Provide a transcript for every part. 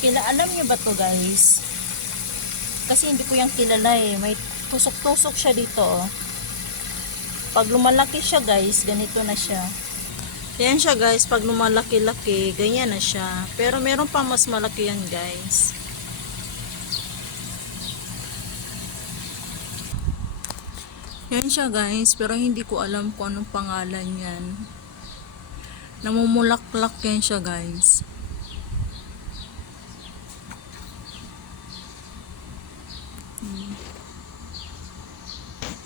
Alam nyo ba to guys? Kasi hindi ko yung kilala eh. May tusok-tusok siya dito oh. Pag lumalaki siya guys, ganito na siya. Yan siya guys, pag lumalaki-laki, ganyan na siya. Pero meron pa mas malaki yan guys. Yan siya guys, pero hindi ko alam kung anong pangalan yan. Namumulaklak yan siya guys.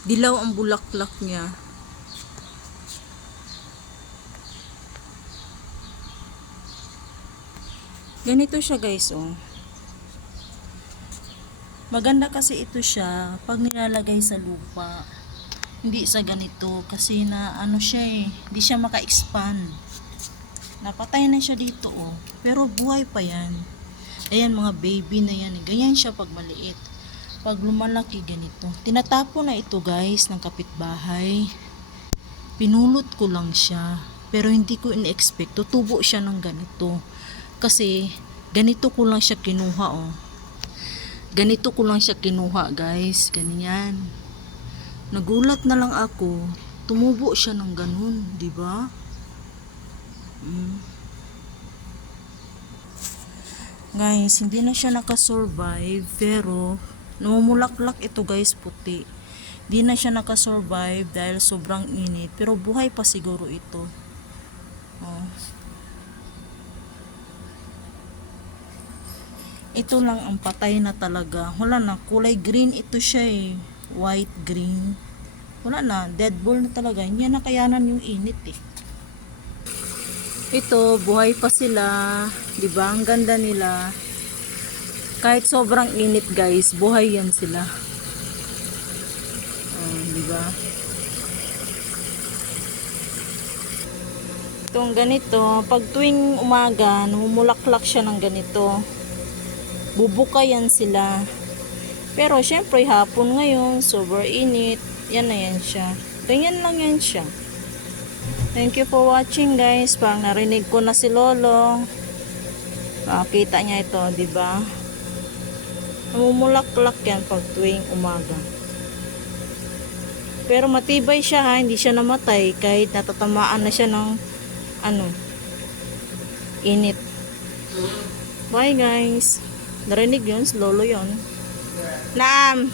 Dilaw ang bulaklak niya. Ganito siya guys oh. Maganda kasi ito siya pag nilalagay sa lupa. Hindi sa ganito kasi na ano siya eh, hindi siya maka-expand. Napatay na siya dito oh. Pero buhay pa yan. Ayan mga baby na yan. Ganyan siya pag maliit. Pag lumalaki ganito. Tinatapo na ito guys ng kapitbahay. Pinulot ko lang siya. Pero hindi ko in-expect. Tutubo siya ng ganito. Kasi ganito ko lang siya kinuha oh. Ganito ko lang siya kinuha guys. Ganyan. Nagulat na lang ako. Tumubo siya ng ganun. Diba? Guys, hindi na siya nakasurvive. Pero namumulaklak ito guys puti. Di na siya nakasurvive dahil sobrang init. Pero buhay pa siguro ito. Oh. Ito lang ang patay na talaga. Wala na. Kulay green ito siya eh. White, green. Wala na. Dead ball na talaga. Hindi na kayanan yung init eh. Ito, buhay pa sila. Diba? Ang ganda nila. Kahit sobrang init guys, buhay yan sila. Diba? Itong ganito, pag tuwing umaga, namumulaklak siya ng ganito. Bubuka yan sila. Pero syempre hapon ngayon, sobrang init. Yan na yan siya. Ganyan lang yan siya. Thank you for watching guys. Pag narinig ko na si Lolo, makita niya ito, diba? Namumulaklak yan pag tuwing umaga. Pero matibay siya ha, hindi siya namatay kahit natatamaan na siya ng init. Bye guys. Narinig yun, si Lolo yun. Naam!